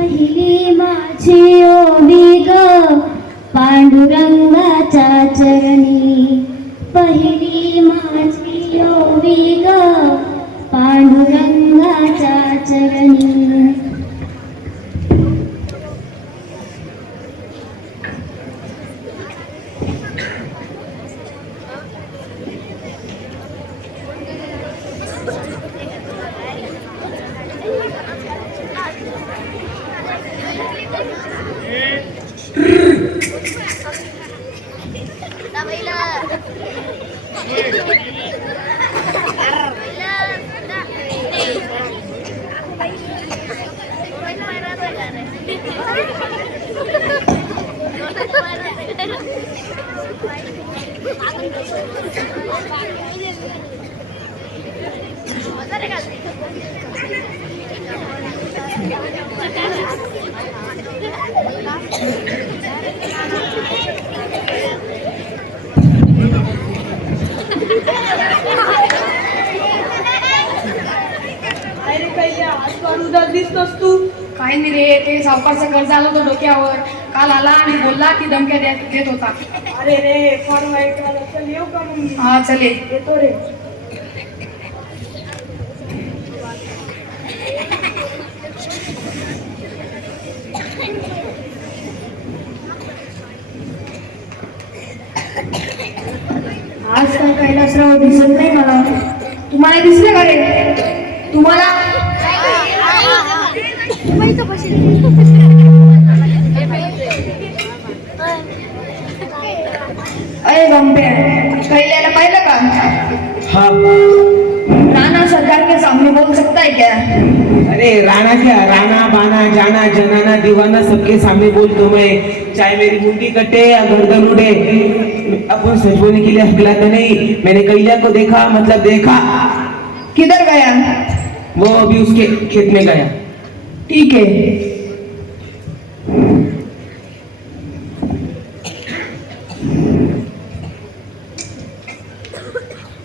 पहिली माझी ओवी ग. पांडुरंगाच्या चरणी. पहिली माझी ओवी ग. पांडुरंगाच्या चरणी. दिसतोस तू काय नाही रे ते सावकारचं कर्ज आलं होतं डोक्यावर. काल आला आणि बोलला की धमक्या देत देत होता. अरे रे फार वाईट झालं. चल येऊ का मग मी? हा चले येतो रे आज कैलासराव दिसत नाही मला. तुम्हाला दिसले का रे? तुम्हाला? अरे गंभे कैल्याला पाहिलं का? हाँ. राणा सरकार के सामने बोल सकता है क्या अरे राणा क्या राणा बाना जाना जनाना दीवाना सबके सामने बोल तो मैं चाहे मेरी मुंडी कटे या गर्दन उड़े. अपन सच बोलने के लिए हकला तो नहीं। मैंने कैला को देखा मतलब देखा। किधर गया? वो अभी उसके खेत में गया। ठीक है।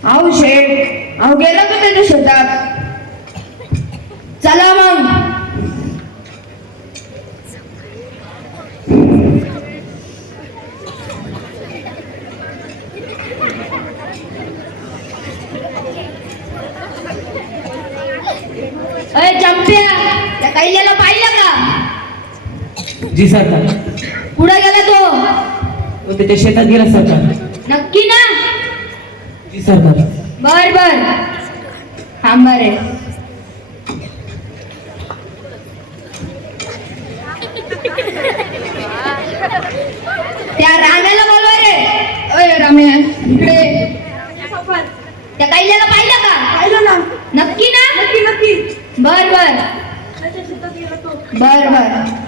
आओ शेठ आओ गेला तो त्याच्या शेतात चला मग। जी सरकार पुढे गेला तो. तो त्याच्या शेतात गेला सरकार. नक्की ना? जी सरकार. बर बर. थांबा रे त्या राम्याला बोलवा रे. अय राम्या इकडे. त्या कैल्याला पाहिलं का? पाहिलं ना. नक्की ना? नक्की नक्की. बर बर. बर बर.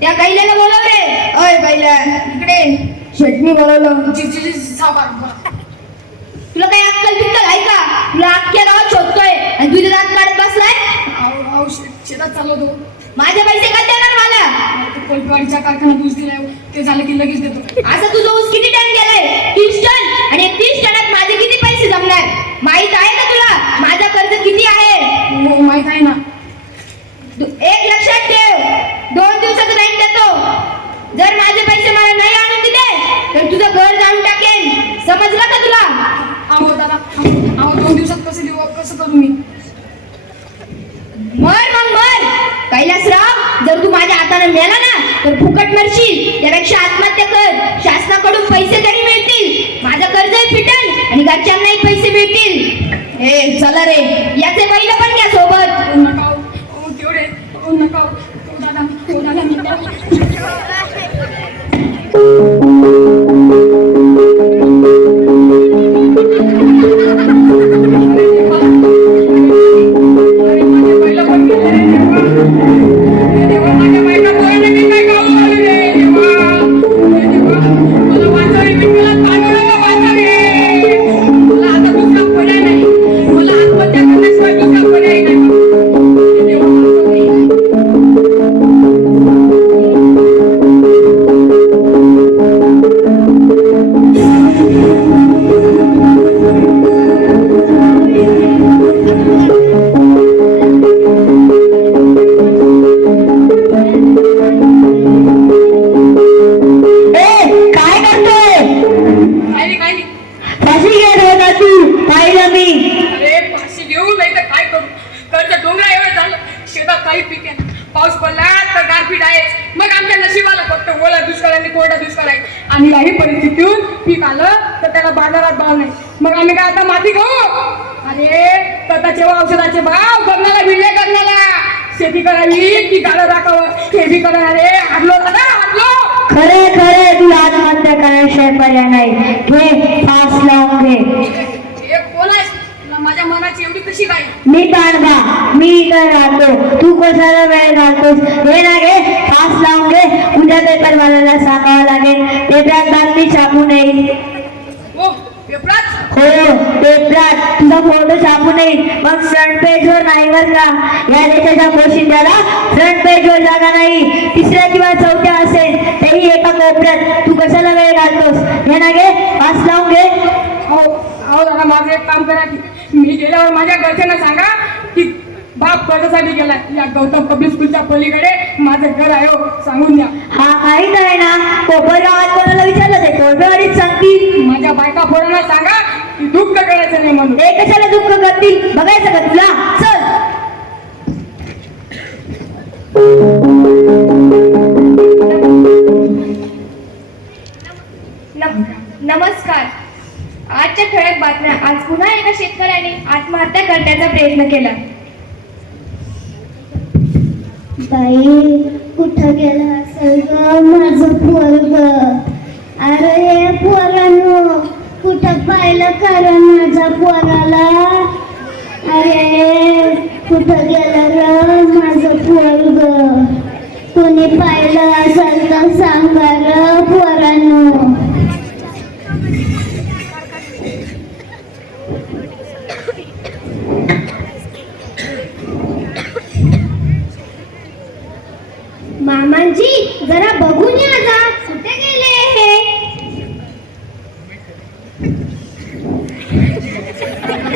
त्या कैल्याला बोलव रे. अय कैल्या इकडे. शेटणी बोलवलं. तुला काही अक्कल बिक्कल आहे का? तुला अख्ख्या गावात शोधतोय. आणि तुझे दात काढत बसलाय? शेतात चालवतो माझे पैसे कधी देणार मला? कोलपेवाडीच्या कारखान्यात ऊस दिलाय ते झालं की लगेच देतो असं तुझं ऊस किती टन गेलाय? तीस टन? आणि तीस टनात माझे किती पैसे जमणार? माहीत आहे का तुला? माझं कर्ज किती आहे? हो माहीत आहे ना. एक लक्षात ठेव. दोन दिवसात राईन देतो. जर माझे पैसे मला नाही आणून दिले तर तुझं घर जाऊन टाकेन. समजलं का तुला? अहो दादा अहो दोन दिवसात कसं देऊ कसं करू मी? मर मग मर. कैलासराव जर तू माझ्या हाताने मेला ना तर फुकट मरशील. त्यापेक्षा आत्महत्या कर. शासनाकडून पैसे तरी मिळतील. माझं कर्जही फिटल आणि घरच्यांनाही पैसे मिळतील. हे चला रे. याचे बैल पण घ्या सोबत. नका नका हो. हो आणि कोरडा दुष्काळ आहे आणि याही परिस्थितीतून पीक आलं तर त्याला बाजारात भाव नाही. मग आम्ही काय आता माती खाऊ अरे खताचे व औषधाचे भाव करणाला भिडले करणाला शेती करावी की गाडं राखावं हे बी करा. रे हाडलो दादा हाडलो खरे खरे तुला आत्महत्या करायशिवाय पर्याय नाही. घे फास लावून घे. माझ्या मनाची एवढी कशी काय मी काढगा मी इकडे राहतो. तू कशाला वेळ घालतोस? हे ना घे फास लावून उद्या पेपर वाल्याला सांगावं लागेल. पेपरात बातमी छापू नये. हो पेपरात हो तुझा फोटो छापू नये. मग फ्रंट पेजवर नाही बर का? या देशाच्या पोशिंद्याला फ्रंट पेजवर जागा नाही. तिसऱ्या किंवा चौथ्या असेल तेही एका कोपऱ्यात. तू कशाला वेळ घालतोस? हे ना घे फास लावून घे. अहो अहो दादा माझं एक काम करा की. मी गेल्यावर माझ्या घरच्यांना सांगा बाप कर्जासाठी गेलाय. या गौतम पब्लिक स्कूलच्या पलीकडे माझं घर आहे हो. सांगून द्या. हा काही नाही ना कोपर गावात कोणाला विचारलं ते? कोरबेवाडीत सांगतील. माझ्या बायका पोरांना सांगा की दुःख करायचं नाही म्हणून. हे कशाला दुःख करतील? बघायचं का तुला? चल. नम- नमस्कार. आजच्या ठळक बातम्या. आज पुन्हा एका शेतकऱ्याने आत्महत्या करण्याचा प्रयत्न केला. बाई कुठं गेला असेल ग माझं पोरग? अरे हे पोरानो कुठं पाहिलं कारण माझ्या पोराला? अरे कुठं गेलं र माझं पोरग? कोणी पाहिलं असेल तर सांगा र पोरांनो. मामांजी जरा बघून या जा कुठे गेले हे?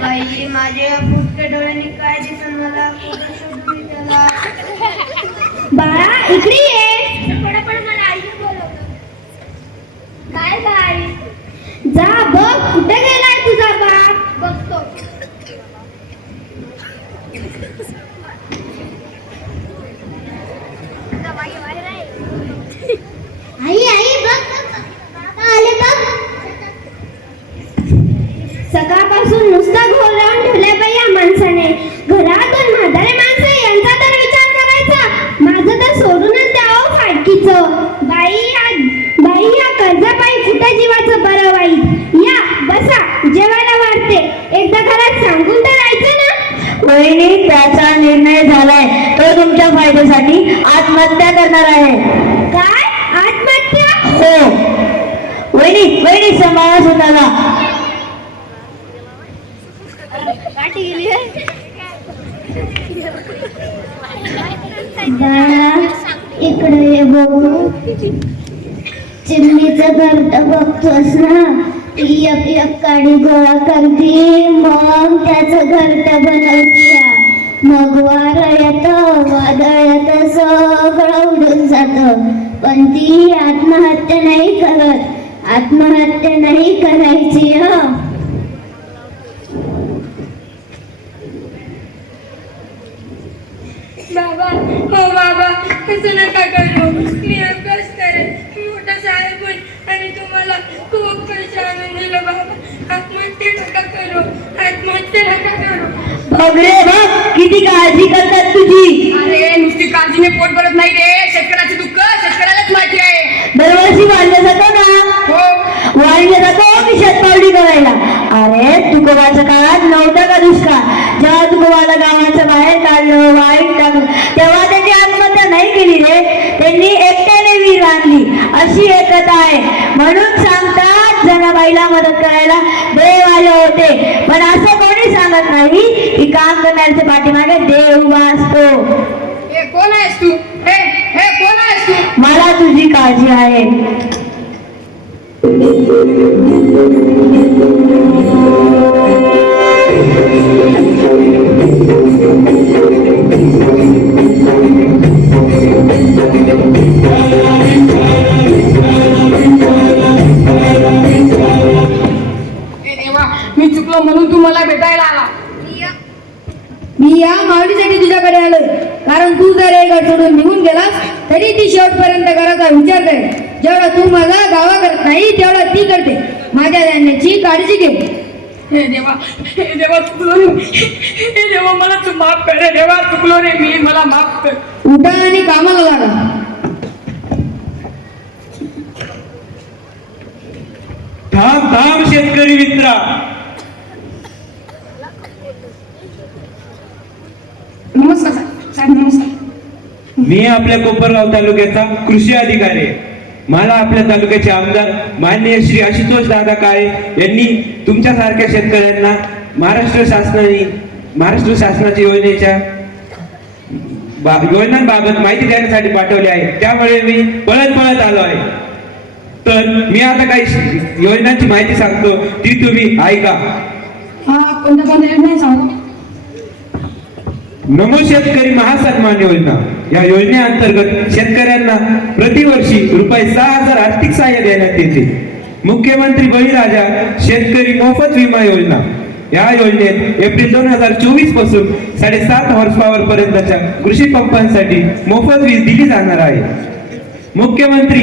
बाई माझ्या फुटक्या डोळ्यांनी काय दिसन मला बाळा इकडे ये काय बाई जा बघ कुठे गेलाय तुझा बाप बघतो आई आई बघ बाबा आले बघ सकाळपासून नुसता घोर लावून ठेवलाय बाई या माणसाने घरातून म्हातारे माणसं यांचा तर विचार करायचा माझं तर सोडूनच द्यावं फाटकीचं बाई या बाई या कर्जापायी कुठं जीवाचं बरं वाईट या बसा जेवायला वाटते एकदा घरात सांगून तर राहायचं ना वहिनी त्याचा निर्णय झालाय तुमच्या फायद्यासाठी आत्महत्या करणार आहे. काय? आत्महत्या? हो. वहिनी वहिनी सांभाळा स्वतःला इकडे बघू. चिमणीचं घरट बघतोस ना? ती एक एक काडी गोळा करते. मग त्याचं घरट बनवते. मग वार येत वादळ येत सगळं उडून जात. पण ती आत्महत्या नाही करत. आत्महत्या नाही करायची ह. बाबा हो बाबा कसं नका करू मी अभ्यास करेन मी मोठा साहेब होईन आणि तुम्हाला खूप पैसे आणून दिलं बाबा आत्महत्या नका करू आत्महत्या नका करू बघ किती काळजी करतात तुझी. अरे नुसती काळजीने पोट भरत नाही रे. शेतकऱ्याचे दुःख शेतकऱ्यालाच माहिती आहे. दरवर्षी वाढलं जातं ना? हो. वाढलं जातं की शेतपावडी करायला? अरे तुकोबाच्या काळात नव्हता का दुष्काळ जेव्हा तुकोबाला गावाच्या बाहेर काढलं वाईट टाकलं तेव्हा त्यांनी आत्महत्या नाही केली रे. त्यांनी एकट्याने वीर आणली. अशी एकता आहे. म्हणून सांगतात जनाबाईला मदत करायला. देव आले होते. पण काम करण्याच्या पाठीमागे देव उभा असतो. कोण आहेस तू? हे हे कोण आहेस तू? मला तुझी काळजी आहे. देवा मी चुकलो म्हणून तू मला भेटायला आला. या माऊलीसाठी तुझ्याकडे आलोय. कारण तू जर हे घर सोडून तरी ती शेवटपर्यंत करायचा विचार करेल जेवढा तू माझा गावा करत नाही तेवढा ती करते. माझ्या धान्याची काळजी घे. हे देवा हे देवा चुकलो रे. मी. हे देवा मला तू माफ कर. रे देवा चुकलो रे मी. मला माफ कर. उठा आणि कामाला लागा. थांब थांब शेतकरी मित्रा. नमस्कार नमस्कार मी आपल्या कोपरगाव तालुक्याचा कृषी अधिकारी आहे. मला आपल्या तालुक्याचे आमदार माननीय श्री आशुतोष दादा काळे यांनी तुमच्यासारख्या शेतकऱ्यांना महाराष्ट्र शासनाने महाराष्ट्र शासनाच्या योजनेच्या बा- योजनांबाबत माहिती देण्यासाठी पाठवले आहे. त्यामुळे मी पळत पळत आलो आहे. तर मी आता काही योजनांची माहिती सांगतो. ती तुम्ही ऐका. हा कोणत्या कोणत्या योजना सांगा? नमो शेतकरी महासन्मान योजना. या योजनेअंतर्गत शेतकऱ्यांना प्रतिवर्षी रुपये सहा हजार आर्थिक सहाय्य देण्यात येते. मुख्यमंत्री बळीराजा शेतकरी मोफत विमा योजना. या योजनेत एप्रिल दोन हजार चोवीसपासून साडेसात हॉर्स पॉवर पर्यंतच्या कृषी पंपांसाठी मोफत वीज दिली जाणार आहे. मुख्यमंत्री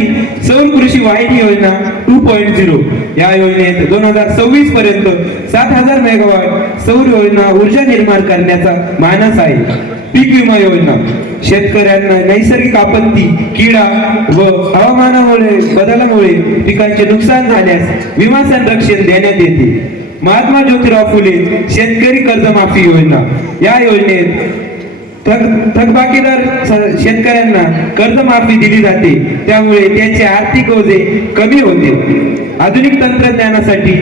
सौर कृषी वाहिनी योजना टू पॉईंट झिरो या योजनेत दोन हजार सव्वीस पर्यंत मेगावॉट सौर योजना ऊर्जा निर्माण करण्याचा मानस आहे. पीक विमा योजना. शेतकऱ्यांना नैसर्गिक आपत्ती किडा व हवामानामुळे बदलामुळे पिकांचे नुकसान झाल्यास विमा संरक्षण देण्यात येते. महात्मा ज्योतिराव फुले शेतकरी कर्जमाफी योजना. या योजनेत थक थकबाकीदार शेतकऱ्यांना कर्जमाफी दिली जाते. त्यामुळे त्यांचे आर्थिक ओझे कमी होते आधुनिक तंत्रज्ञानासाठी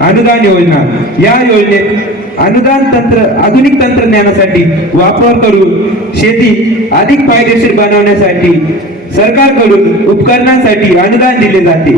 अनुदान योजना. या योजनेत अनुदान तंत्र आधुनिक तंत्रज्ञानासाठी वापर करून शेती अधिक फायदेशीर बनवण्यासाठी सरकारकडून उपकरणांसाठी अनुदान दिले जाते.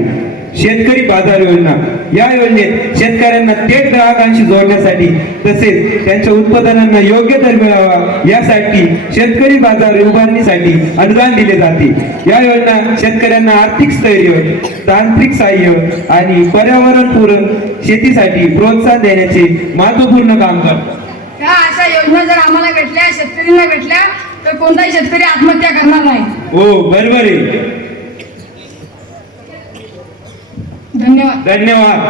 शेतकरी बाजार योजना. या योजनेत शेतकऱ्यांना थेट ग्राहकांशी जोडण्यासाठी तसेच त्यांच्या उत्पादनांना योग्य दर मिळावा यासाठी शेतकरी बाजार उभारणीसाठी अनुदान दिले जाते. या योजना शेतकऱ्यांना आर्थिक स्थैर्य तांत्रिक सहाय्य आणि पर्यावरणपूरक शेतीसाठी प्रोत्साहन देण्याचे महत्त्वपूर्ण काम करतात. ह्या अशा योजना जर आम्हाला भेटल्या शेतकऱ्यांना भेटल्या तर कोणताही शेतकरी आत्महत्या करणार नाही. हो बरोबर आहे. धन्यवाद. धन्यवाद.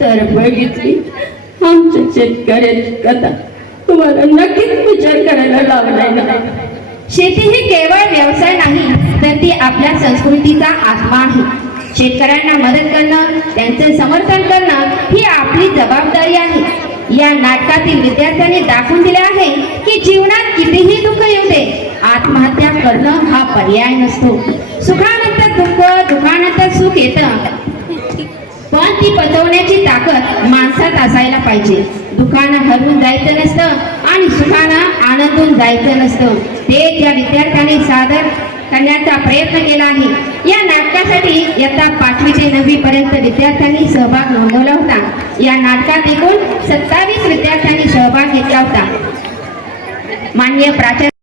तर बघितली आमच्या शेतकऱ्याची कथा. तुम्हाला नक्कीच विचार करायला लावलाय ना शेती ही केवळ व्यवसाय नाही तर ती आपल्या संस्कृतीचा आत्मा आहे. शेतकऱ्यांना मदत करणं त्यांचे समर्थन करणं ही आपली जबाबदारी आहे. या नाटकातील विद्यार्थ्यांनी दाखवून दिले आहे की जीवनात कितीही दुःख येऊ दे आत्महत्या करणं हा पर्याय नसतो. सुखानंतर दुःख दुःखानंतर सुख येतं. पण ती पचवण्याची ताकद माणसात असायला पाहिजे. दुखानं हरवून जायचं नसतं आणि सुखानं आनंदून जायचं नसतं. ते त्या विद्यार्थ्यांनी सादर करण्याचा प्रयत्न केला आहे या नाटकासाठी इयत्ता पाचवी ते नववी पर्यंत विद्यार्थ्यांनी सहभाग नोंदवला होता. या नाटकात एकूण सत्तावीस विद्यार्थ्यांनी सहभाग घेतला होता. माननीय प्राचार्य